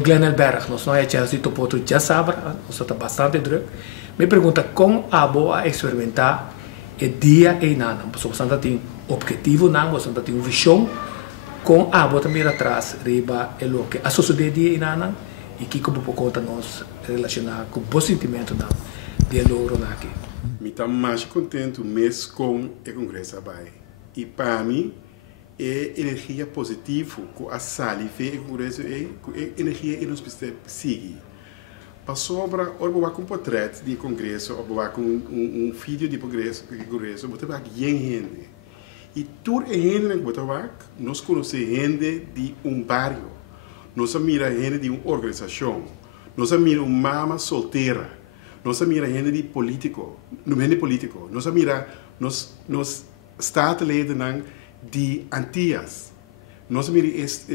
no Glenelberg, nós não é Chelsea Topoto já sabe, nós está bastante druk. Me pergunta como abo a experimentar o dia e nada, você tem objetivo não, você tem uma visão, com abo também atrás, riba é o que a sociedade dia e nada e que como por conta nós relacionar com bom sentimento não, de logro aqui. Me tá mais contente mês com o congresso abai e para mim é energia positiva com a sala e o congresso é energia que nós precisamos seguir. Para sobra, ou com um portrait de congresso, ou com vídeo de congresso, você vai ver gente. E toda a gente que você vai nós conhecemos gente de um bairro, nós miramos gente de uma organização, nós miramos uma mama solteira, nós miramos gente de político, nós miramos nós staatsleden de Antillas, nós miramos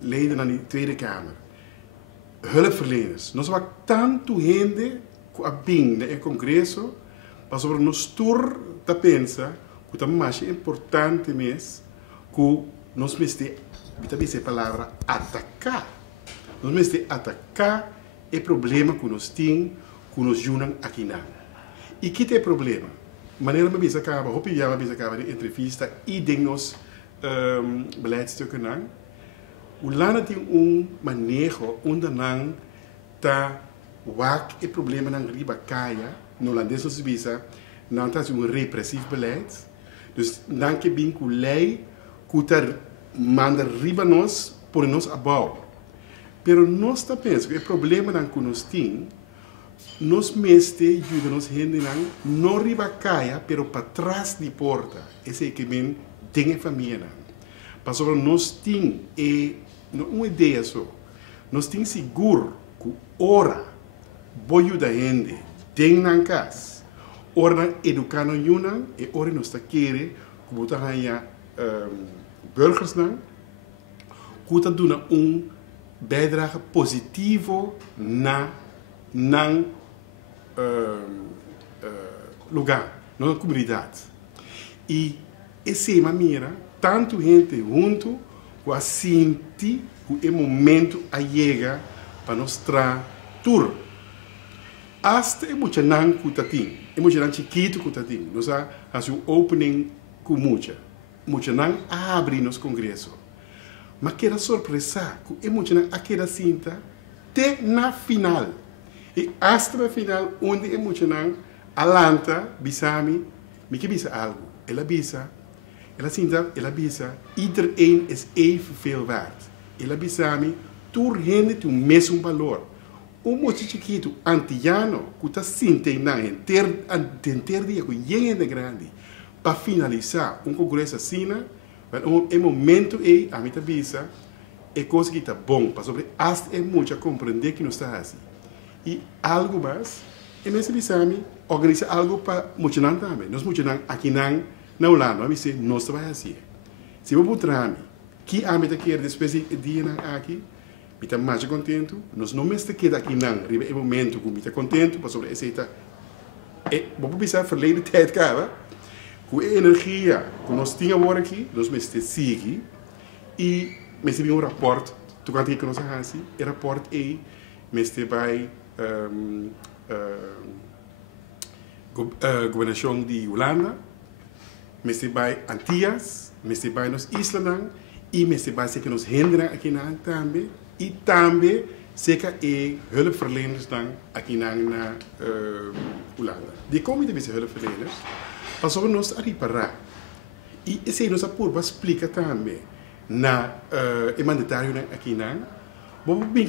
leden aan de Tweede Kamer. Hulpverleners. Nós vamos tanto gente a bem no congresso, para sobre nós tur da pensa que é mais importante mesmo que nós precisamos a palavra atacar. Nós precisamos atacar o problema que nós temos, que nós junam aqui não. E que é o problema? Maneira que nós acaba, hope já nós acaba de entrevista e de nós beleidstukken não. O lana tem manejo onde não está o problema na riba caia, no holandês nós visa não está repressivo beleid, dus não que bem com lei que está manda riba nós por nós abaixo. Pero nós está pensando que o problema não que nós tem, nós mestre ajuda nós gente não riba caia, pero para trás de porta, esse é que bem tem a família não. Para sobre nós tem uma ideia só. Nós temos seguro que ora boa ajuda a gente tem na casa. Ora educar no Yunan e ora nós está querendo que botar aí burgers não que está dando bijdrage positivo na lugar, na comunidade. E essa é a maneira, tanto gente junto que a sentir que é momento a chegar para nós trazer tudo. Hasta é muito não que está tendo, é muito não chiquito que está tendo. Nós fazemos um opening com muito não abre nos congresso. Mas quero surpresa que é muito não aquela cinta até na final. E hasta na final onde é muito não alanta bisami, me que bisa algo, ela bisa. Ela sinta, ela bisa, iedereen is evenveel waard. Ela bisa me, tour gente tem o mesmo valor. Moço chiquito, antiano, que está sentindo na ter dia com gente grande, para finalizar congresso assim, é momento e a minha bisa, é coisa que está bom, para sobre as é muito a compreender que não está assim. E algo mais, é mesmo bisa me, organiza algo para muito não também. Nós muito não aqui não lá, não é nós vai assim. Se eu botar que a meta quer depois de dia aqui, me está mais contente. Nós não me está queda aqui não, é o momento que me está contente, para sobre essa vou pensar verleden tijd cara, com a energia que nós tínhamos agora aqui, nós me está seguir e me está um rapport, tu quanto que nós assim, o rapport é me está vai governação de Holanda. Me se vai Antillas, me se vai nos Islas e me se vai que nos hinderen aqui também e também se que hulpverleners aqui na Holanda. De como de ser hulpverleners, passou nos a reparar e esse nos apurva explica também na mandatário aqui vamos ver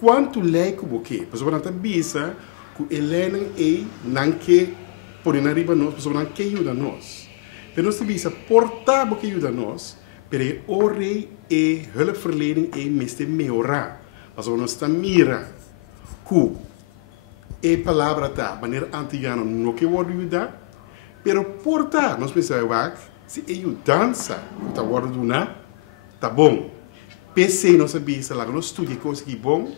quanto lei que você, passou na tabisa que Helena é não que por arriba nós, passou não que ajuda nós. Pero nós temos que portar o que ajuda nós, para o rei e hulpverlening e mestre melhorar. Mas nós estamos mirando que a palavra está, de maneira antiga, não que pode ajudar, pero portar, nós pensamos, se ajudança, está guardando, está bom. PC nós sabemos, nós estudamos coisas que bom,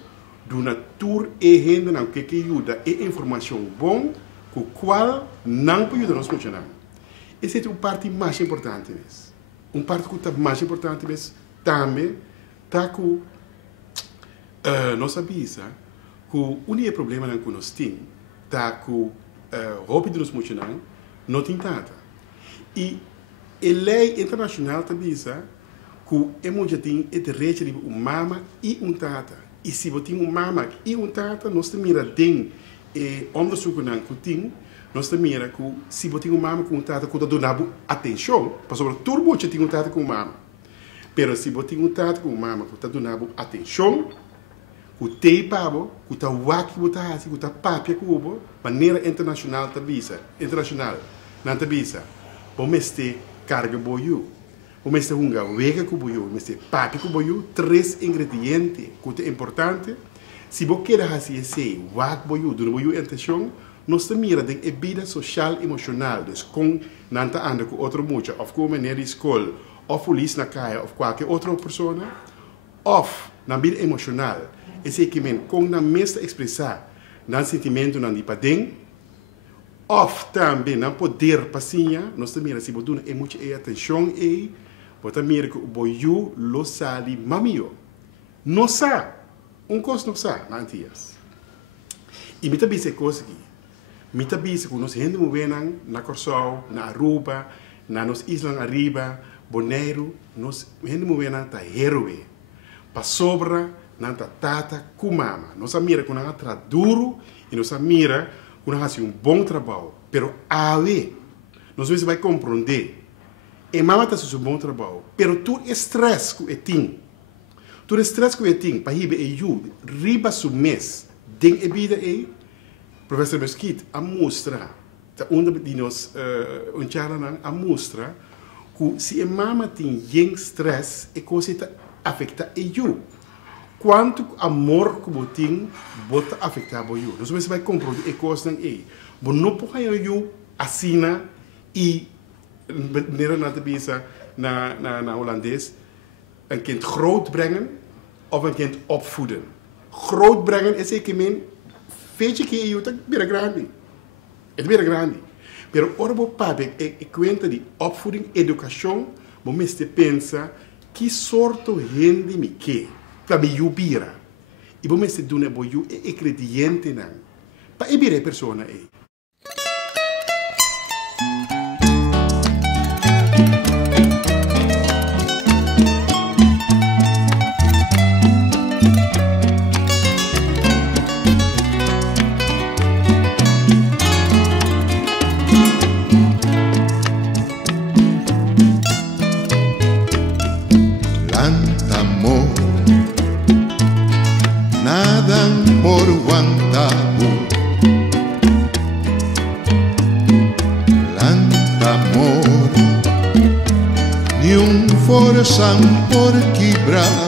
duna tour e gente não que ajuda, e informação bom, com qual não pode ajudar nós funcionar. Essa é a parte mais importante. Parte que está mais importante também está com nós sabemos que o único problema que nós temos é que o roupa de nós não tem tanta. E a lei internacional também diz que a mulher tem o direito de uma mama e um tata. E se você tem uma mama e um tata, nós também tem onderzoek que tem, nós também que se você tem uma mama com um tata, que dá atenção, para sobre todo mundo tem um tata com mama. Mas se você tem um tata com mama, que dá atenção, que tem pabo, que está waki, que está papia, que maneira internacional também, internacional, não também, vamos ter carga boiú. Vamos ter hunga wega com boiú, vamos ter papi com boiú, 3 ingredientes que é importante. Se você quer fazer esse wak boiú, do boiú intenção, nós também temos a vida social e emocional, dus com nanta anda com outra mulher, ou com maneira de escola, ou feliz na casa, ou qualquer outra pessoa, ou na vida emocional, esse que com na mesma expressar, na sentimento na dipadem, ou também na poder passinha, nós também se você dá muita atenção e você também que o boiú lo sali mamio, não sa, coisa não sa, na antias. E me também se coisa aqui. Me também se nós gente moveram na Corsol, na Aruba, na nos Islas Arriba, Bonaire, nós gente moveram ta heroe, pa sobra na tata kumama. Nós mira com na tra duro e nós mira com na faz bom trabalho, pero ave nós vai compreender. E mama tá fazendo bom trabalho, pero tu estresse que tem. Tu estresse que tem para riba e you riba su mês, den e vida e professor Mesquite a mostra, tá onde de nós a mostra que se a mama tem stress e coisa tá afeta e you. Quanto amor que você tem, bota afetar you. Nós vai compreender e coisa aí. Mas não pode you assina e nera na te bisa na Hollandees een kind groot brengen of een kind opvoeden. Groot brengen is ik men feitje que eu tá bem grande. É bem grande. Pero orbo pabe e cuenta de opvoeding, educação, mas te pensa que sorto gente me que, para me jubira. E mas te duna boyu e ingrediente nan. Pa ibire persona e. San por quebrar